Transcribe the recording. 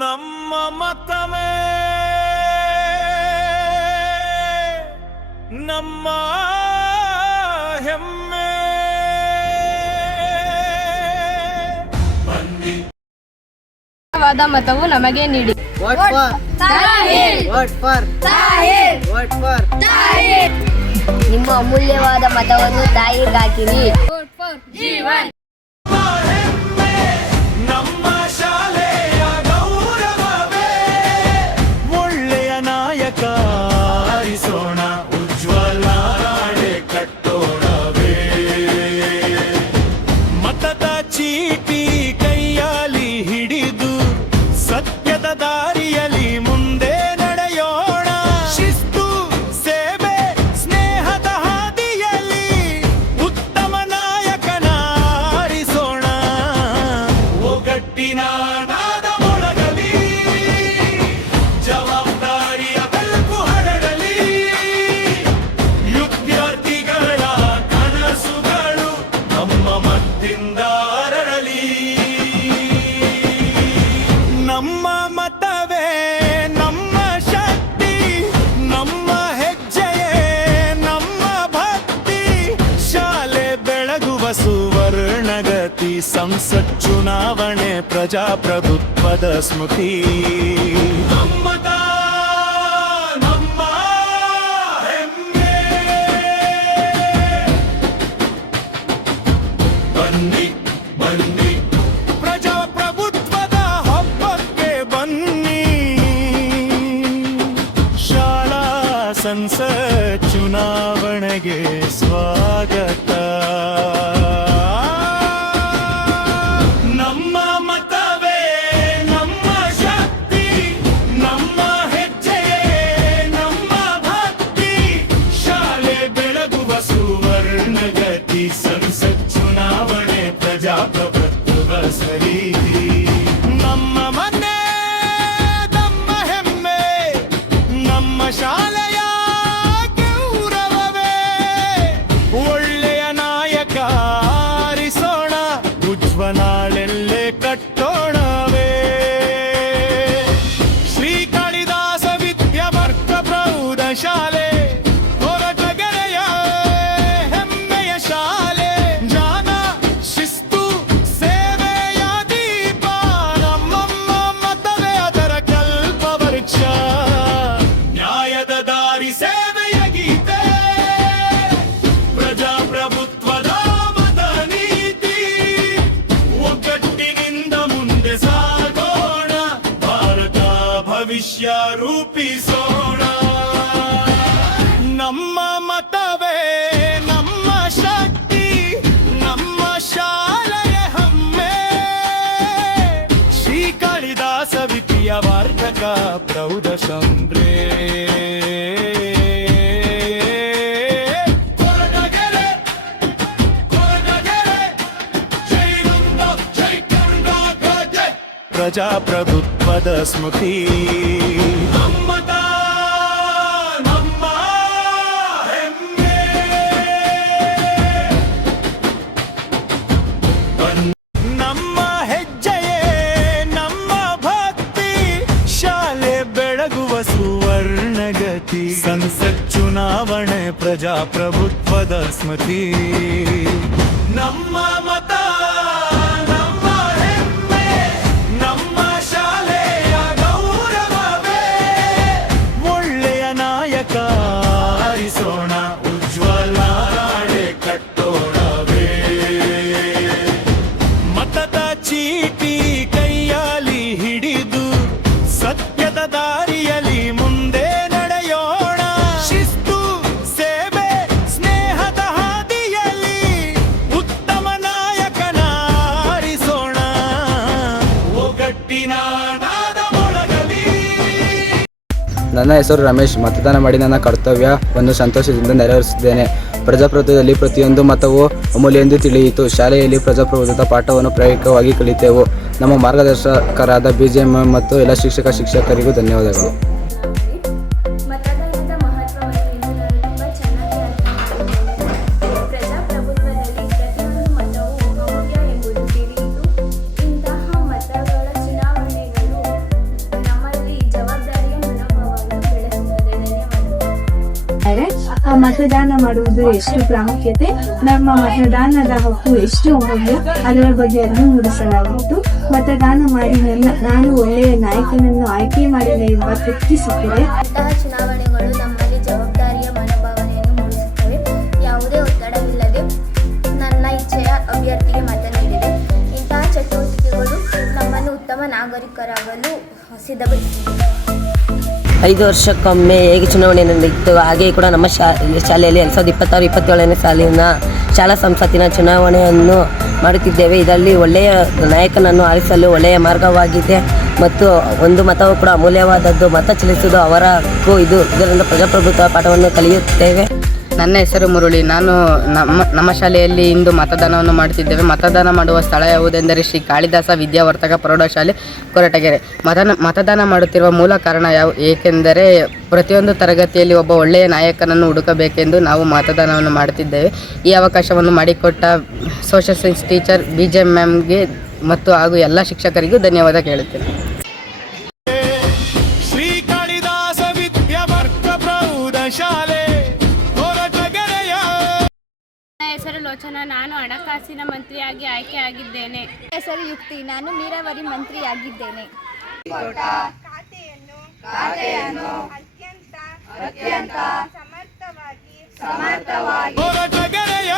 ನಮ್ಮ ಮತವೇ ನಮ್ಮ ಹೆಮ್ಮೆ. ಮತವು ನಮಗೆ ನೀಡಿ. ನಿಮ್ಮ ಅಮೂಲ್ಯವಾದ ಮತವನ್ನು ತಾಯಿಗಾಕಿರಿ. ನಮ್ಮ ಶಾಲೆಯ ಗೌರವವೇ ಒಳ್ಳೆಯ ನಾಯಕ ಆರಿಸೋಣ, ಉಜ್ವಲ ನಾಡೆ ಕಟ್ಟೋಣವೇ. ಮತದ ಚೀಟಿ ಕೈಯಲ್ಲಿ ಹಿಡಿದು ಸತ್ಯದ ದಾರಿಯಲ್ಲಿ ಮುಂದೆ ನಡೆಯೋಣ. ಶಿಸ್ತು, ಸೇವೆ, ಸ್ನೇಹದ ಹಾದಿಯಲ್ಲಿ ಉತ್ತಮ ನಾಯಕನ ಆರಿಸೋಣ. ಒಗ್ಗಟ್ಟಿನ ನಾದ ಮೊಳಗಲಿ, ಜವಾಬ್ದಾರಿಯ ಬೆಳಕು ಹರಡಲಿ. ವಿದ್ಯಾರ್ಥಿಗಳ ಕನಸುಗಳು ನಮ್ಮ ಮತ್ತಿಂದ ಹರಡಲಿ. ನಮ್ಮ ಮತವೇ ನಮ್ಮ ಶಕ್ತಿ, ನಮ್ಮ ಹೆಜ್ಜೆಯೇ ನಮ್ಮ ಭಕ್ತಿ. ಶಾಲೆ ಬೆಳಗುವ ಸುವರ್ಣಗತಿ, ಸಂಸತ್ ಚುನಾವಣೆ ಪ್ರಜಾಪ್ರಭುತ್ವದ ಸ್ಮೃತಿ. ನಮ್ಮದ ನಮ್ಮ ಹೆಮ್ಮೆ. ಬನ್ನಿ ಬನ್ನಿ ಪ್ರಜಾಪ್ರಭುತ್ವದ ಹಬ್ಬಕ್ಕೆ ಬನ್ನಿ. ಶಾಲಾ ಸಂಸತ್ ಚುನಾವಣೆಗೆ ಸ್ವಾಗತ. ನಮ್ಮ ಮತವೇ ನಮ್ಮ ಶಕ್ತಿ, ನಮ್ಮ ಹೆಜ್ಜೆಯೇ ನಮ್ಮ ಭಕ್ತಿ. ಶಾಲೆ ಬೆಳಗುವ ಸುವರ್ಣಗತಿ, ಸಂಸತ್ ಚುನಾವಣೆ ಪ್ರಜಾಪ್ರಭುತ್ವ ಸರಿ. ನಮ್ಮ ಮನೆ ನಮ್ಮ ಹೆಮ್ಮೆ, ನಮ್ಮ ಶಾಲೆಯ ಗೌರವವೇ ಒಳ್ಳೆಯ ನಾಯಕ ಆರಿಸೋಣ, ಉಜ್ವಲಾಳೆಲ್ಲೆ ಕಟ್ಟೋಣವೇ. ಶ್ರೀ ಕಾಳಿದಾಸ ವಿದ್ಯಾವರ್ಗ ಪ್ರೌಢ ಶಾಲೆ ಹೊರಟಗೆರೆಯ ಹೆಮ್ಮೆಯ ಶಾಲೆ. ಜ್ಞಾನ, ಶಿಸ್ತು, ಸೇವೆಯ ದೀಪ, ನಮ್ಮಮ್ಮ ಮತವೇ ಅದರ ಕಲ್ಪವೃಕ್ಷ. ನ್ಯಾಯದ ದಾರಿ ಸೇವೆಯ ಗೀತೆ, ಪ್ರಜಾಪ್ರಭುತ್ವದ ಮತ ನೀತಿ. ಒಗ್ಗಟ್ಟಿನಿಂದ ಮುಂದೆ ಸಾಗೋಣ, ಭಾರತ ಭವಿಷ್ಯ ರೂಪಿಸೋಣ. ನಮ್ಮ ಮತವೇ ನಮ್ಮ ಶಕ್ತಿ, ನಮ್ಮ ಶಾಲೆಯ ಹೆಮ್ಮೆ. ಶ್ರೀ ಕಾಳಿದಾಸ ವಿದ್ಯಾವರ್ಧಕ ಪ್ರೌಢ ಸಂಭ್ರೇ. ಪ್ರಜಾಪ್ರಭುತ್ವದ ಸ್ಮೃತಿ. ನಮ್ಮದ ನಮ್ಮ ಹೆಮ್ಮೆ. ನಮ್ಮ ಹೆಜ್ಜೆಯೇ ನಮ್ಮ ಭಕ್ತಿ. ಶಾಲೆ ಬೆಳಗುವ ಸುವರ್ಣಗತಿ, ಸಂಸತ್ ಚುನಾವಣೆ ಪ್ರಜಾಪ್ರಭುತ್ವದ ಸ್ಮೃತಿ. ನಮ್ಮ ಮತ ನಮ್ಮ ಹೆಮ್ಮೆ, ನಮ್ಮ ಶಾಲೆಯ ಗೌರವವೇ ಒಳ್ಳೆಯ ನಾಯಕ ಆರಿಸೋಣ, ಉಜ್ವಲ ನಾಡೆ ಕಟ್ಟೋಣವೇ. ಮತದ ಚೀಟಿ ಕೈಯಲ್ಲಿ ಹಿಡಿದು ಸತ್ಯದ ದಾರಿಯಲ್ಲಿ ಮುಂದೆ ನಡೆಯೋಣ. ಶಿಸ್ತು, ಸೇವೆ, ಸ್ನೇಹದ ಹಾದಿಯಲ್ಲಿ ಉತ್ತಮ ನಾಯಕನ ಆರಿಸೋಣ. ಒಗ್ಗಟ್ಟಿನ ನಾದ ಮೊಳಗಲಿ. ನನ್ನ ಹೆಸರು ರಮೇಶ್. ಮತದಾನ ಮಾಡಿ ನನ್ನ ಕರ್ತವ್ಯವನ್ನು ಸಂತೋಷದಿಂದ ನೆರವೇರಿಸಿದ್ದೇನೆ. ಪ್ರಜಾಪ್ರಭುತ್ವದಲ್ಲಿ ಪ್ರತಿಯೊಂದು ಮತವೂ ಅಮೂಲ್ಯ ಎಂದು ತಿಳಿಯಿತು. ಶಾಲೆಯಲ್ಲಿ ಪ್ರಜಾಪ್ರಭುತ್ವದ ಪಾಠವನ್ನು ಪ್ರಾಯೋಗಿಕವಾಗಿ ಕಲಿತೆವು. ನಮ್ಮ ಮಾರ್ಗದರ್ಶಕರಾದ BGM ಮತ್ತು ಎಲ್ಲ ಶಿಕ್ಷಕರಿಗೂ ಧನ್ಯವಾದಗಳು. ಮತದಾನದ ಮಹತ್ವವನ್ನು ಇಂದು ನಾನು ತುಂಬ ಚೆನ್ನಾಗಿ ಅರ್ಥ ಮಾಡಿಕೊಂಡಿದ್ದೇನೆ. ಪ್ರಜಾಪ್ರಭುತ್ವದಲ್ಲಿ ಪ್ರತಿಯೊಂದು ಮತವು ಅಮೂಲ್ಯ ಎಂಬುದು ತಿಳಿಯಿತು. ಇಂತಹ ಮತಗಳ ಚುನಾವಣೆಗಳು ಮತದಾನ ಮಾಡುವುದು ಎಷ್ಟು ಪ್ರಾಮುಖ್ಯತೆ, ನಮ್ಮ ಮತದಾನದ ಹಕ್ಕು ಎಷ್ಟು ಅಮೂಲ್ಯ, ಅದರ ಬಗ್ಗೆ ಅರಿವು ಮೂಡಿಸಲಾಗಿತ್ತು. ಮತದಾನ ಮಾಡಿ ನಾನು ಒಳ್ಳೆಯ ನಾಯಕನನ್ನು ಆಯ್ಕೆ ಮಾಡಿದೆ ಎಂಬ ತೃಪ್ತಿ ಸಿಕ್ಕಿದೆ. ಅಂತಹ ಚುನಾವಣೆಗಳು ನಮ್ಮಲ್ಲಿ ಜವಾಬ್ದಾರಿಯ ಮನೋಭಾವನೆಯನ್ನು ಮೂಡಿಸುತ್ತವೆ. ಯಾವುದೇ ಒತ್ತಡವಿಲ್ಲದೆ ನನ್ನ ಇಚ್ಛೆಯ ಅಭ್ಯರ್ಥಿಗೆ ಮತ ನೀಡಿದೆ. ಇಂತಹ ಚಟುವಟಿಕೆಗಳು ನಮ್ಮನ್ನು ಉತ್ತಮ ನಾಗರಿಕರಾಗಲು ಸಿದ್ಧಪಡಿಸಿದೆ. 5 ವರ್ಷಕ್ಕೊಮ್ಮೆ ಹೇಗೆ ಚುನಾವಣೆ ನಡೆಯಿತು ಹಾಗೆಯೇ ಕೂಡ ನಮ್ಮ ಶಾಲೆಯಲ್ಲಿ 2026-27ನೇ ಸಾಲಿನ ಶಾಲಾ ಸಂಸತ್ತಿನ ಚುನಾವಣೆಯನ್ನು ಮಾಡುತ್ತಿದ್ದೇವೆ. ಇದರಲ್ಲಿ ಒಳ್ಳೆಯ ನಾಯಕನನ್ನು ಆರಿಸಲು ಒಳ್ಳೆಯ ಮಾರ್ಗವಾಗಿದೆ ಮತ್ತು ಒಂದು ಮತವು ಕೂಡ ಅಮೂಲ್ಯವಾದದ್ದು. ಮತ ಚಲಿಸುವುದು ಅವರ ಹಕ್ಕು. ಇದರಿಂದ ಪ್ರಜಾಪ್ರಭುತ್ವ ಪಾಠವನ್ನು ಕಲಿಯುತ್ತೇವೆ. ನನ್ನ ಹೆಸರು ಮುರಳಿ. ನಾನು ನಮ್ಮ ಶಾಲೆಯಲ್ಲಿ ಇಂದು ಮತದಾನವನ್ನು ಮಾಡುತ್ತಿದ್ದೇವೆ. ಮತದಾನ ಮಾಡುವ ಸ್ಥಳ ಯಾವುದೆಂದರೆ ಶ್ರೀ ಕಾಳಿದಾಸ ವಿದ್ಯಾವರ್ತಕ ಪ್ರೌಢಶಾಲೆ ಕೊರಟಗೆರೆ. ಮತದಾನ ಮಾಡುತ್ತಿರುವ ಮೂಲ ಕಾರಣ ಏಕೆಂದರೆ ಪ್ರತಿಯೊಂದು ತರಗತಿಯಲ್ಲಿ ಒಬ್ಬ ಒಳ್ಳೆಯ ನಾಯಕನನ್ನು ಹುಡುಕಬೇಕೆಂದು ನಾವು ಮತದಾನವನ್ನು ಮಾಡುತ್ತಿದ್ದೇವೆ. ಈ ಅವಕಾಶವನ್ನು ಮಾಡಿಕೊಟ್ಟ ಸೋಷಿಯಲ್ ಸೈನ್ಸ್ ಟೀಚರ್ BJ ಮ್ಯಾಮ್ಗೆ ಮತ್ತು ಹಾಗೂ ಎಲ್ಲ ಶಿಕ್ಷಕರಿಗೂ ಧನ್ಯವಾದ ಕೇಳುತ್ತೇನೆ. ಶ್ರೀ ಕಾಳಿದಾಸ ವಿದ್ಯಾವರ್ಧಕ ಪ್ರೌಢಶಾಲೆ ಕೊರಟಗೆರೆಯ. ನನ್ನ ಹೆಸರು ಲೋಚನಾ. ನಾನು ಹಣಕಾಸಿನ ಮಂತ್ರಿಯಾಗಿ ಆಯ್ಕೆಯಾಗಿದ್ದೇನೆ. ಹೆಸರು ಯುಕ್ತಿ. ನಾನು ನೀರಾವರಿ ಮಂತ್ರಿಯಾಗಿದ್ದೇನೆ. ಕೊರಟಗೆರೆಯ